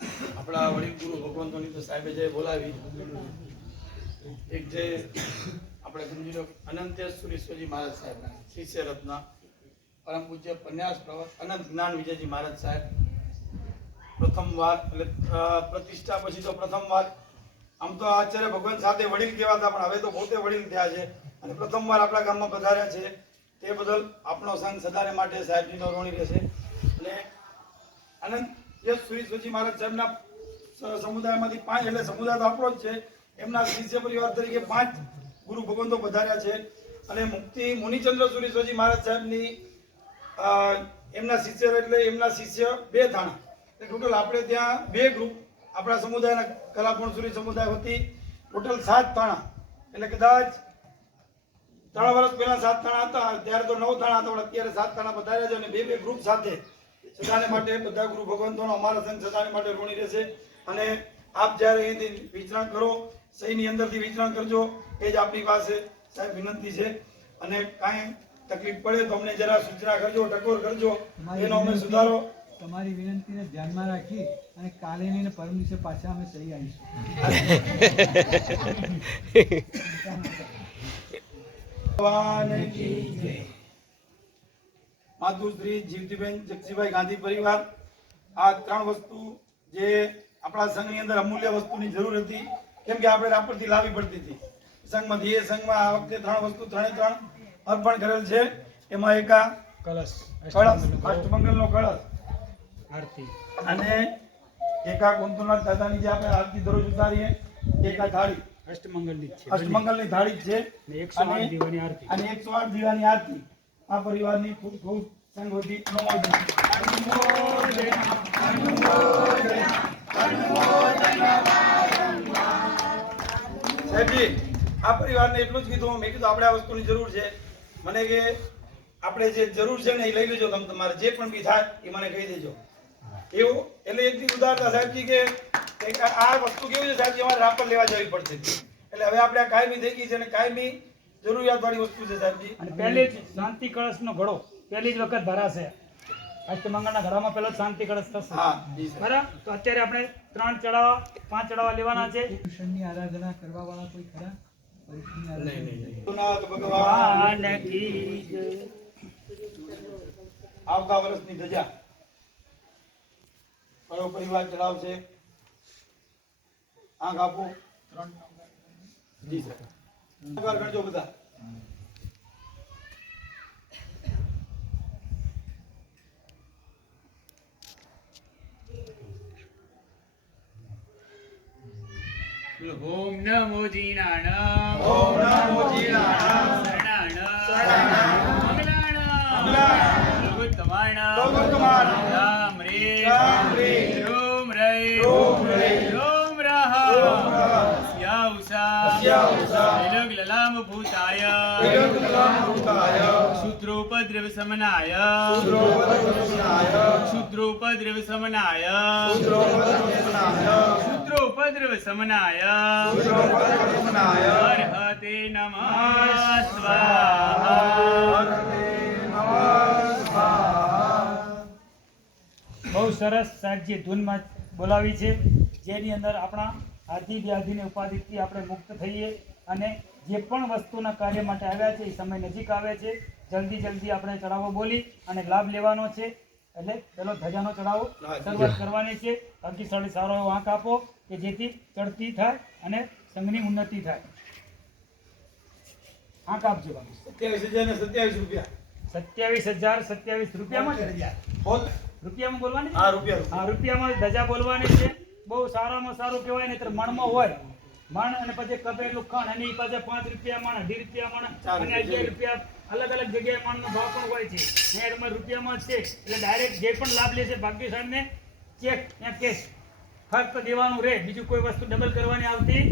આપણા વડીલ ગુરુ ભગવંતોની તો સાહેબે જે બોલાવી, એક જે આપણે લો અનંત્ય સુરેશ્વરજી મહારાજ સાહેબના શિષ્ય રત્ન પરમ પૂજ્ય પન્યાસ પ્રવત અનંત જ્ઞાન વિજયજી મહારાજ સાહેબ પ્રથમ વાર પ્રતિષ્ઠા પછી તો પ્રથમ વાર આમ તો આચાર્ય ભગવાન સાથે વડીલ કહેવાતા પણ હવે તો પોતે વડીલ થયા છે અને પ્રથમ વાર આપણા ગામમાં પધાર્યા છે. તે બદલ આપણો સંઘ સદાને માટે સાહેબજીનો ઋણી રહેશે. અને આનંદ યશ સુજી મહારાજ સાહેબના સમુદાયમાંથી પાંચ, એટલે સમુદાય તો આપણો જ છે, એમના શિષ્ય પરિવાર તરીકે પાંચ ગુરુ ભગવંતો પધાર્યા છે. અને મુક્તિ મુનિચંદ્ર સુરેશ્વરજી મહારાજ સાહેબની એમના શિષ્ય એટલે એમના શિષ્ય બે થાણા. એટલે ટોટલ આપણે ત્યાં બે ગ્રુપ આપણા સમુદાયના કલાપુણ સુરી સમુદાય હતી ટોટલ સાત થાણા. એટલે કદાચ ત્રણ વર્ષ પહેલા સાત થાણા હતા, ત્યારે તો નવ થાણા હતા, પણ અત્યારે સાત થાણા વધાર્યા છે અને બે બે ગ્રુપ સાથે સદાને માટે બધા ગુરુ ભગવંતોનો અમારા સંઘ સદાને માટે ઋણી રહેશે. અને આપ જ્યારે અહીંથી વિચરણ કરો સહીની અંદરથી વિચરણ કરજો એ જ આપની પાસે સાહેબ વિનંતી છે. અને કાંઈ તકલીફ પડે તો અમને જરા સૂચના કરજો ટકોર કરજો એનો અમે સુધારો. તમારી વિનંતીને ધ્યાનમાં રાખી અને કાલે નહીં ને પરમ દિવસે પાછા અમે સહી આવીશું. ભગવાન કી જય. માતુશ્રી જીવતીબેન જગજીભાઈ ગાંધી પરિવાર. આ ત્રણ વસ્તુ જે આપણા સંઘની અંદર અમૂલ્ય વસ્તુની જરૂર હતી કેમ કે આપણે રાપરથી લાવવી પડતી હતી. સંઘમાંથી એ સંઘમાં આ વખતે ત્રણ વસ્તુ ત્રણે ત્રણ અર્પણ કરેલ છે. એમાં એક આ કળશ. કળશ અષ્ટમંગલનો કળશ. આરતી. અને એક આ કુંતુનાથ દાદાની જે આપણે આરતી દરરોજ ઉતારીએ એક આ થાળી. અષ્ટમંગલની અષ્ટમંગલની થાળી છે. અને એકસો આઠ અને- દીવાની આરતી. અને એકસો આઠ દીવાની આરતી. આ પરિવારની ખૂબ ખૂબ સંગોધી સાહેબજી, આ પરિવારને એટલું જ કીધું, મેં કીધું આપણે આ વસ્તુની જરૂર છે. મને કે આપણે જે જરૂર છે ને એ લઈ લેજો તમે તમારે, જે પણ બી થાય એ મને કહી દેજો. એવું? એટલે એક દી ઉદારતા સાહેબજી કે આ વસ્તુ કેવી છે સાહેબજી? અમારે રાપર લેવા જવી પડશે. એટલે હવે આપણે આ કાયમી થઈ ગઈ છે અને કાયમી જરૂરિયાત વાળી વસ્તુ છે સાહેબજી અને પહેલી જ શાંતિ કળશનો ઘડો. પહેલી જ વખત ભરાશે. અષ્ટમંગળના ઘડામાં પહેલો શાંતિ કળશ થશે. હા જી સાહેબ. બરાબર? તો અત્યારે આપણે ત્રણ ચડાવવા પાંચ ચડાવા લેવાના છે. કૃષ્ણની આરાધના કરવા વાળા કોઈ ખરા? આવતા વર્ષની ધજા. કયો પરિવાર ચડાવશે? આંખ આપો. જી સર ગણજો બધા ઓમ નમો જીનાણ ઓમ નમો શુદ્રોપદ્રવ સમનાય શુદ્રોપદ્રવ સમનાય શુદ્રોપદ્રવ સમનાય અર્હતે નમ સ્વાહા બહુ સરસ સાહેબજી ધૂનમાં બોલાવી છે. જેની અંદર આપણા આધિ વ્યાધિની ઉપાધિથી આપણે મુક્ત થઈએ અને જે પણ વસ્તુના કાર્ય માટે આવ્યા છે એ સમય નજીક આવે છે. જલ્દી જલ્દી આપણે ચડાવો બોલી અને લાભ લેવાનો છે. એટલે પેલો ધજાનો ચડાવો શરૂઆત કરવાની છે. બાકી સ્થળે સારો એવો આંક આપો કે જેથી ચડતી થાય અને સંઘની ઉન્નતિ થાય. આંક આપજો બાકી. સત્યાવીસ હજાર ને સત્યાવીસ રૂપિયા. સત્યાવીસ હજાર સત્યાવીસ રૂપિયામાં? રૂપિયામાં બોલવાની હા રૂપિયા. હા રૂપિયામાં ધજા બોલવાની છે. બહુ સારામાં સારું કહેવાય તો મણમાં હોય. મણ અને પછી કપેલું ખણ અને પાછા પાંચ રૂપિયા મણ અઢી રૂપિયા મણ અને અગિયાર રૂપિયા અલગ અલગ જગ્યાએ મણનો ભાવ પણ હોય છે. તમારે રૂપિયામાં છે. એટલે ડાયરેક્ટ જે પણ લાભ લેશે ભાગ્યશાળીને ચેક ત્યાં કેશ ફક્ત દેવાનું રહે. બીજું કોઈ વસ્તુ ડબલ કરવાની આવતી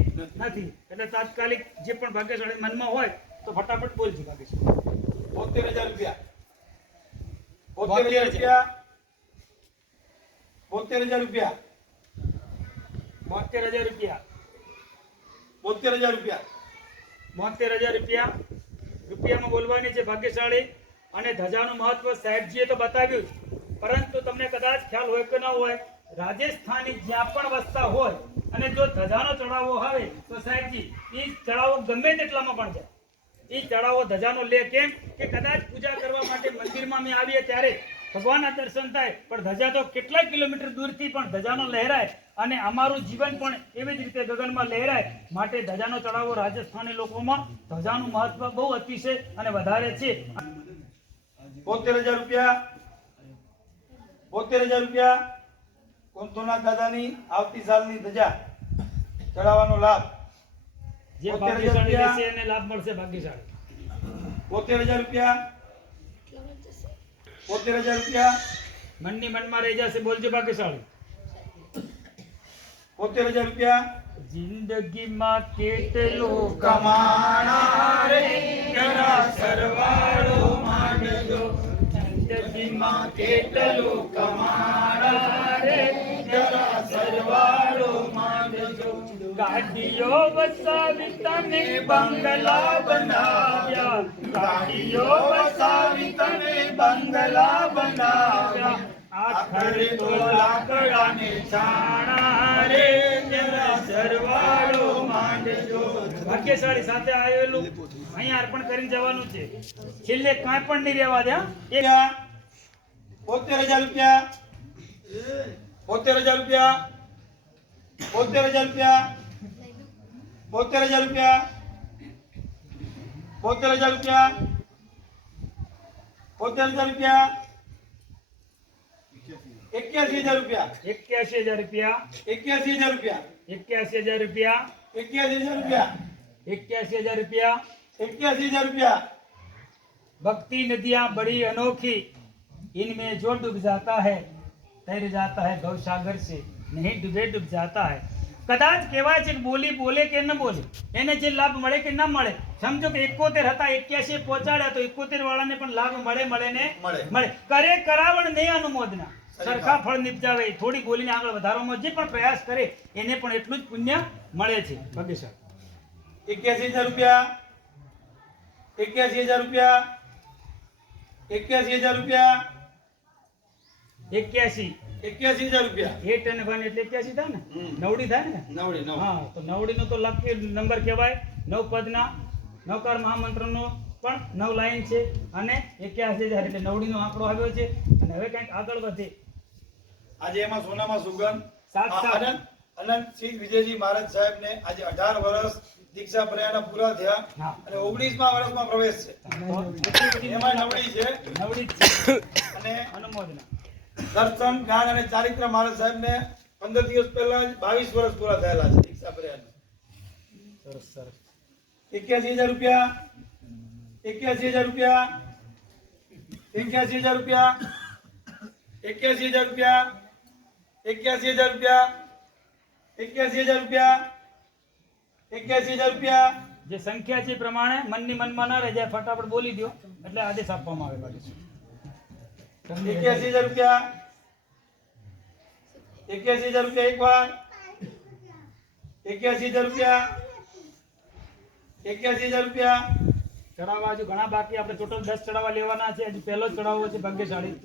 નથી. એટલે તાત્કાલિક જે પણ ભાગ્યશાળી મનમાં હોય તો ફટાફટ બોલજો ભાગ્યશાળી બોતેર હજાર રૂપિયા. બોતેર હજાર. રૂપિયા. બોતેર હજાર રૂપિયા. બોતેર હજાર રૂપિયા. બોતેર હજાર રૂપિયા. બોતેર હજાર રૂપિયા. રૂપિયામાં બોલવાની છે ભાગ્યશાળી અને ધજાનું મહત્વ સાહેબજીએ તો બતાવ્યું જ. પરંતુ તમને કદાચ ખ્યાલ હોય કે ન હોય, રાજસ્થાની જ્યાં પણ વસતા હોય અને જો ધજાનો ચડાવો આવે તો સાહેબજી એ ચડાવો ગમે તેટલામાં પણ જાય. એ ચડાવો ધજાનો લે કેમ કે કદાચ પૂજા કરવા માટે મંદિરમાં અમે આવીએ ત્યારે ભગવાનના દર્શન થાય પણ ધજા તો કેટલાય કિલોમીટર દૂરથી પણ ધજાનો લહેરાય અને અમારું જીવન પણ એવી જ રીતે ગગનમાં લહેરાય. માટે ધજાનો ચડાવો રાજસ્થાની લોકોમાં ધજાનું મહત્વ બહુ અતિશય અને વધારે છે. બોતેર હજાર રૂપિયા. બોતેર હજાર રૂપિયા કોંતોના દાદાની આવતી સાલની ધજા. ચડાવવાનો લાભ. જે ભાગ્યશાળી. રહેશે એને લાભ મળશે ભાગ્યશાળી. બોતેર હજાર રૂપિયા. બોતેર હજાર રૂપિયા. મનની મનમાં રહી જશે બોલજો ભાગ્યશાળી. બોતેર હજાર રૂપિયા. જિંદગીમાં કેટલો કમાણા રે જરા સરવાળો માંડજો. જિંદગીમાં કેટલો કમાણા રે જરા સરવાળો ગાડીઓ વસાવી તને બંગલા બનાવ્યા. ગાડીઓ વસાવી તને બંગલા બનાવ્યા. આખરે તો લાકડાને છાણા રે જરા સરવાળો માંડજો. ભાગ્યશાળી સાથે આવેલું અહીંયા અર્પણ કરીને જવાનું છે. છેલ્લે કાંઈ પણ નહીં રહેવા દે, હા? એક બોતેર હજાર રૂપિયા. બોતેર હજાર રૂપિયા. બોતેર હજાર રૂપિયા બોતેર હજાર રૂપિયા બોતેર હજાર રૂપિયા બોતેર હજાર રૂપિયા એક્યાસી હજાર રૂપિયા એક્યાસી હજાર રૂપિયા એક્યાસી હજાર રૂપિયા એક્યાસી હજાર રૂપિયા એક્યાસી હજાર રૂપિયા इक्यासी हजार रुपया એક્યાસી હજાર રૂપિયા भक्ति नदियां बड़ी अनोखी इनमें जो डूब जाता है तैर जाता है गौसागर से नहीं डूबे डूब जाता है કદાચ કહેવાય છે કે બોલી બોલે કે ન બોલે એને જે લાભ મળે કે ન મળે સમજો કે એકોતેર હતા એક્યાસી પહોંચાડ્યા તો એકોતેર વાળાને પણ લાભ મળે મળે ને મળે. કરે કરાવણ નહીં અનુમોદના. સરખા ફળ નિપજાવે થોડી બોલીને આગળ વધારવામાં જે પણ પ્રયાસ કરે એને પણ એટલું જ પુણ્ય મળે છે. ભગેશ્વર એક્યાસી હજાર રૂપિયા. એક્યાસી હજાર રૂપિયા. એક્યાસી હજાર રૂપિયા. એક્યાસી. એક્યાસી હજાર રૂપિયા. એ ટન વન એટલે એક્યાસી થાય ને? નવડી થાય ને? નવડી નવ. હા તો નવડીનો તો લકી નંબર કહેવાય. નવ પદના નવકાર મહામંત્રનો પણ નવ લાઈન છે અને એક્યાસી હજાર એટલે નવડીનો આંકડો આવ્યો છે. અને હવે કંઈક આગળ વધે. આજે એમાં સોનામાં સુગંધ સાક્ષાત. અનંત સિંહ વિજયજી મહારાજ સાહેબ ને આજે અઢાર વર્ષ દીક્ષા પ્રયાના પૂરા થયા અને અને ઓગણીસમાં વર્ષમાં પ્રવેશ છે. એમાં નવડી છે. નવડી છે. અને અનુમોદના. દર્શન જ્ઞાન અને ચારિત્ર મારા સાહેબ ને પંદર દિવસ પહેલા જ બાવીસ વર્ષ પૂરા થયેલા છે દીક્ષા પ્રયાના સરસ સરસ. એક્યાસી હજાર રૂપિયા એક્યાસી હજાર રૂપિયા એક્યાસી હજાર રૂપિયા એક્યાસી હજાર રૂપિયા એક્યાસી હજાર રૂપિયા એક્યાસી હજાર રૂપિયા એક્યાસી હજાર રૂપિયા. જે સંખ્યા છે એ પ્રમાણે મનની મનમાં ના રહે જાય ફટાફટ બોલી દો એટલે આદેશ આપવામાં આવે બાકી એક્યાસી હજાર રૂપિયા. એક્યાસી હજાર રૂપિયા એક વાર. એક્યાસી હજાર રૂપિયા. એક્યાસી હજાર રૂપિયા. ચડાવવા હજુ ઘણા બાકી. આપણે ટોટલ દસ ચડાવવા લેવાના છે. હજુ પહેલો ચડાવવો છે ભાગ્યશાળી.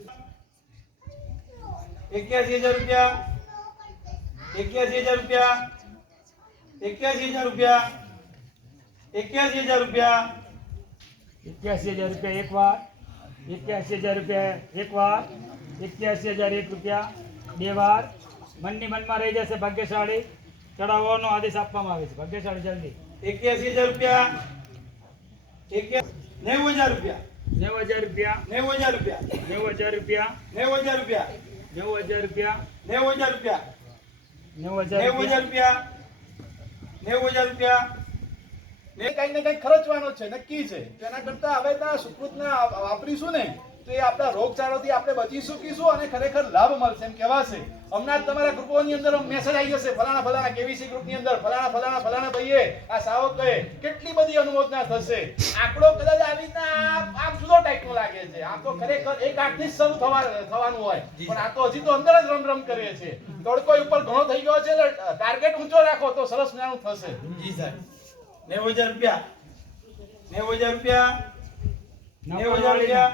એક્યાસી હજાર રૂપિયા. એક્યાસી હજાર રૂપિયા. એક્યાસી હજાર રૂપિયા. એક્યાસી હજાર રૂપિયા. એક્યાસી હજાર રૂપિયા એક વાર. એક્યાસી હજાર રૂપિયા એક વાર એક્યાસી હજાર એક રૂપિયા બે વાર મનની મનમાં રહી જશે ભાગ્યશાળી ચડાવવાનો આદેશ આપવામાં આવે છે ભાગ્યશાળી જલ્દી એક્યાસી હજાર રૂપિયા નેવું હજાર રૂપિયા નેવું હજાર રૂપિયા નેવું હજાર રૂપિયા નેવું હજાર રૂપિયા નેવું હજાર રૂપિયા નેવું હજાર રૂપિયા નેવું હજાર રૂપિયા નેવું હજાર નેવું હજાર રૂપિયા રૂપિયા નેવું હજાર રૂપિયા ને કંઈક ને કંઈક ખર્ચવાનો છે નક્કી છે. તેના કરતા હવે ત્યાં સુકૃતના વાપરીશું ને તો એ આપણા રોગચાળોથી આપણે બચી શકીશું અને ખરેખર લાભ મળશે એમ કહેવાશે. હમણાં જ તમારા ગ્રુપોની અંદર મેસેજ આવી જશે ફલાણા ફલાણા કેવીસી ગ્રુપની અંદર? ફલાણા ફલાણા ફલાણા ભાઈએ આ સાવકોએ કેટલી બધી અનુમોદના થશે? આંકડો કદાચ આવી રીતના આમ જુદો ટાઈપનો લાગે છે. આ તો ખરેખર એક આઠ જ શરૂ થવા થવાનું હોય. પણ આ તો હજી તો અંદર જ રમ રમ કરે છે. તડકો ઉપર ઘણો થઈ ગયો છે એટલે ટાર્ગેટ ઊંચો રાખો તો સરસ મજાનું થશે. જી સાહેબ. નેવું હજાર રૂપિયા. નેવું હજાર રૂપિયા. નેવું હજાર રૂપિયા.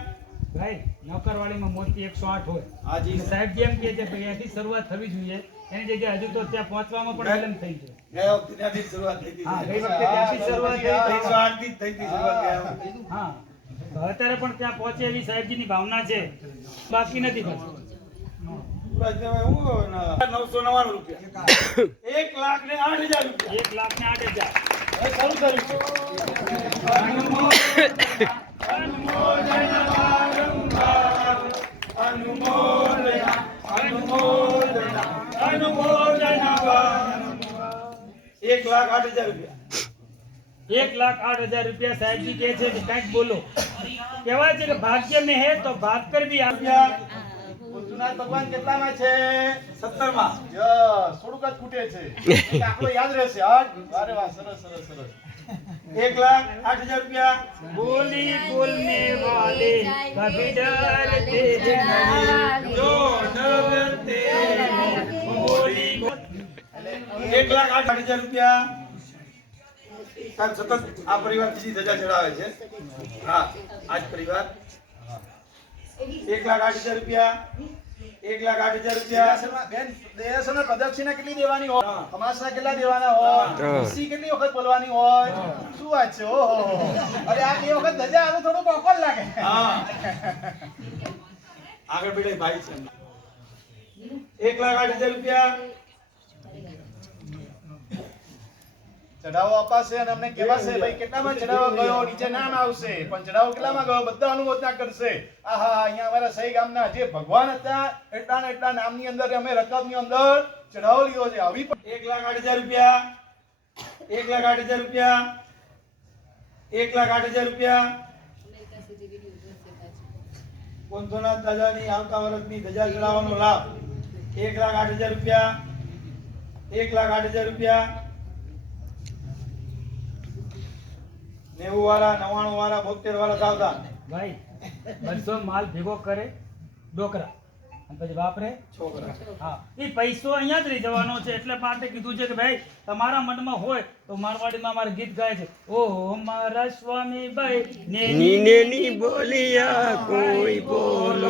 ભાઈ નોકરવાળીમાં મોતી એકસો આઠ હોય. હાજી સાહેબ જેમ કહે છે ભાઈ અહીંથી શરૂઆત થવી જોઈએ. એની જગ્યાએ હજુ તો ત્યાં પહોંચવામાં પણ વિલંબ થઈ છે ગયા. વખતે ત્યાંથી શરૂઆત થઈ હતી હા ગઈ વખતે ત્યાંથી શરૂઆત થઈ ત્રણસો આઠથી થઈ હતી શરૂઆત હા. અત્યારે પણ ત્યાં પહોંચે એવી સાહેબજીની ભાવના છે. બાકી નથી નવસો નવ્વાણું રૂપિયા. એક લાખ ને આઠ હજાર રૂપિયા. એક લાખ ને આઠ હજાર. એક લાખ આઠ હજાર રૂપિયા. એક લાખ આઠ હજાર રૂપિયા સાહેબજી કહે છે કે બોલો. કહેવાય છે કે ભાગ્ય મેં હે તો ભાગ કરવી ભૂતનાથ ભગવાન કેટલામાં છે? સત્તરમાં થોડુંક જ ખૂટે છે. આંકડો યાદ રહેશે. આઠ અરે વાહ સરસ સરસ સરસ. એક લાખ આઠ હજાર રૂપિયા. બોલી બોલને વાલે એક લાખ આઠ આઠ હજાર રૂપિયા. સાહેબ સતત આ પરિવાર બીજી ધજા ચડાવે છે. હા આજ પરિવાર. એક લાખ આઠ હજાર રૂપિયા. એક લાખ આઠ હજાર રૂપિયા. બેન પ્રદક્ષિણા કેટલી દેવાની હોય? હા. તમાસના કેટલા દેવાના હોય? વીસી કેટલી વખત બોલવાની હોય? શું વાત છે? ઓહો. અરે આ બે વખત ધજા આવે થોડું બોકર લાગે. હા. આગળ બેઠા ભાઈ છે. એક લાખ આઠ હજાર રૂપિયા. ચઢાવો અપાશે અને અમને કહેવાશે ભાઈ કેટલામાં ચઢાવો ગયો? નીચે નામ આવશે પણ ચઢાવો કેટલામાં ગયો? બધા અનુમોદના કરશે. આહા અહીંયા અમારા સહી ગામના જે ભગવાન હતા એટલા ને એટલા નામની અંદર અમે રકમની અંદર ચઢાવો લીધો છે. આવી પણ એક લાખ આઠ હજાર રૂપિયા. એક લાખ આઠ હજાર રૂપિયા. એક લાખ આઠ હજાર રૂપિયા. પંચોનાથ દાદાની આવતા વર્ષની ધજા ચડાવવાનો લાભ. એક લાખ આઠ હજાર રૂપિયા. એક લાખ આઠ હજાર રૂપિયા. નેવું વાળા નવાણું વાળા બોતેર વાળા સાવધાન ભાઈ બસો માલ ભેગો કરે ડોકરા. અને પછી વાપરે છોકરા. હા. એ પૈસો અહીંયા જ રહી જવાનો છે. એટલે માટે કીધું છે કે ભાઈ તમારા મનમાં હોય તો મારવાડીમાં મારે ગીત ગાય છે. ઓ મારા સ્વામી ભાઈ નેની બોલિયા કોઈ બોલો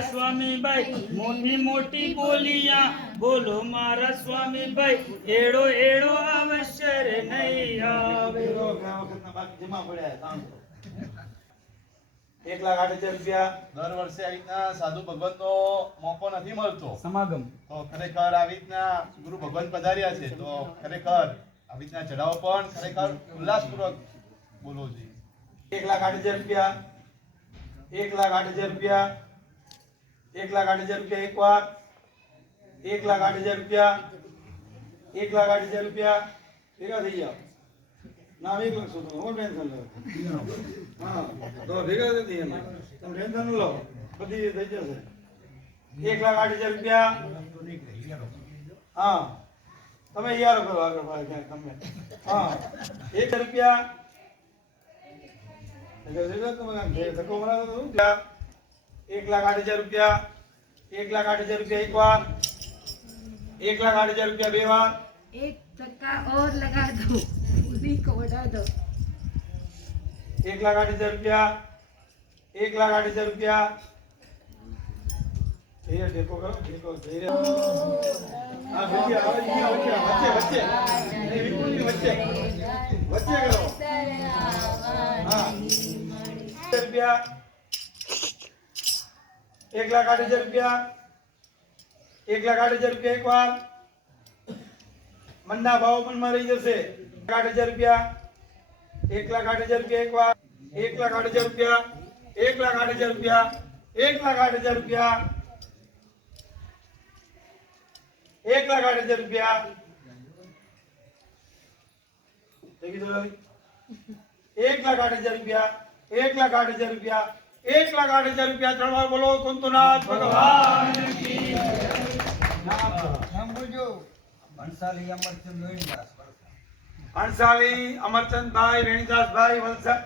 મારા સ્વામી ભાઈ મોટી મોટી બોલિયા. બોલો મારા સ્વામીભાઈ એડો એડો અવશ્ય રે નહીં આવે. ગયા વખતના બાકી જમા પડ્યા એક લાખ આઠ હજાર રૂપિયા દર વર્ષે આવી રીતના સાધુ ભગવતનો મોકો નથી મળતો. સમાગમ. તો ખરેખર આવી રીતના ગુરુ ભગવાન પધાર્યા છે તો ખરેખર આવી રીતના ચઢાવો પણ ખરેખર ઉલ્લાસપૂર્વક બોલવો જોઈએ. એક લાખ આઠ હજાર રૂપિયા એક લાખ આઠ હજાર રૂપિયા એક લાખ આઠ હજાર રૂપિયા એક વાર એક લાખ આઠ હજાર રૂપિયા, એક લાખ આઠ હજાર રૂપિયા ભેગા થઈ જાઓ ના એક લાખ શું હું ટેન્શન લો હા, તો ભેગા નથી એમ. તમે ટેન્શન લો. બધી થઈ જશે. એક લાખ આઠ હજાર રૂપિયા. હા. તમે યાર કરો આગળ ભાઈ તમે હા. એક રૂપિયા. હજાર રૂપિયા એક લાખ આઠ હજાર રૂપિયા એક લાખ આઠ હજાર રૂપિયા એક વાર એક લાખ આઠ હજાર રૂપિયા બે વાર एक टका और लगा दो उन्हीं को बढ़ा दो એક લાખ આઠ હજાર રૂપિયા એક લાખ આઠ હજાર રૂપિયા ધીરે ટેકો કરો ટેકો ધીરે હા વચ્ચે આવે અહીંયા વચ્ચે વચ્ચે વચ્ચે એ વિપુલની વચ્ચે વચ્ચે કરો હા રૂપિયા એક લાખ આઠ હજાર રૂપિયા એક લાખ આઠ હજાર રૂપિયા એક વાર મનના ભાવ મનમાં રહી જશે આઠ હજાર રૂપિયા એક લાખ આઠ હજાર રૂપિયા એક વાર એક લાખ આઠ હજાર રૂપિયા એક લાખ આઠ હજાર રૂપિયા એક લાખ આઠ હજાર રૂપિયા એક લાખ આઠ હજાર રૂપિયા થઈ ગયું દાદાજી? એક લાખ આઠ હજાર રૂપિયા એક લાખ આઠ હજાર રૂપિયા એક લાખ આઠ હજાર રૂપિયા ચડવા બોલો કુંતુનાથ ભગવાન. હંસાલી અમરચંદભાઈ રેણીદાસભાઈ વલસાડ.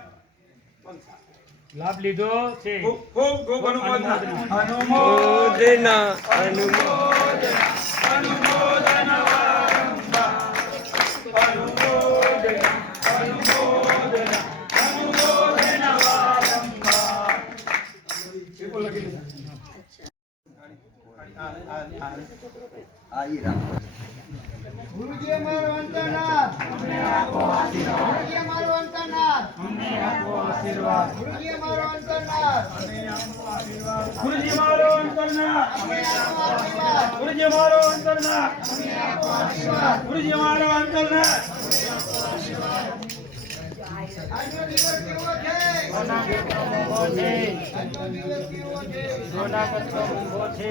લાભ લીધો છે. ખૂબ ખૂબ ખૂબ અનુમોદના. અનુમોદના. અનુમોદના. અનુમોદના. ગુરુજી અમારો અંતરનાથ ગુરુજી અમારો અંતરનાથ અમને આપો આશીર્વાદ ગુરુજી અમારો અંતરનાથ ગુરુજી મારો અંતરના ગુરુજી મારો અંતરના ગુરુજી મારો અંતરના આજનો દિવસ કેવો છે સોના કરતો મોંઘો છે આજનો દિવસ કેવો છે સોના કરતો મોંઘો છે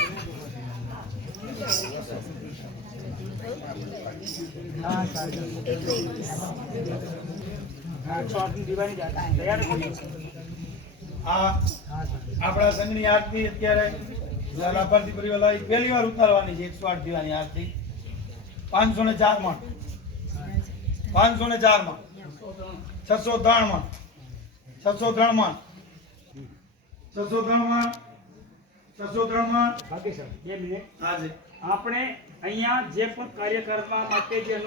આપણા સંઘની આરતી અત્યારે લાભાર્થી પરિવાર પહેલી વાર ઉતારવાની છે એકસો આઠ દીવાની આરતી. પાંચસો ને ચારમાં. પાંચસો ને ચારમાં. છસો ત્રણમાં. છસો ત્રણમાં. છસો ત્રણમાં. છસો ત્રણમાં. હા જી. આપણે અહીંયા જે પણ કાર્ય કરવા માટે જે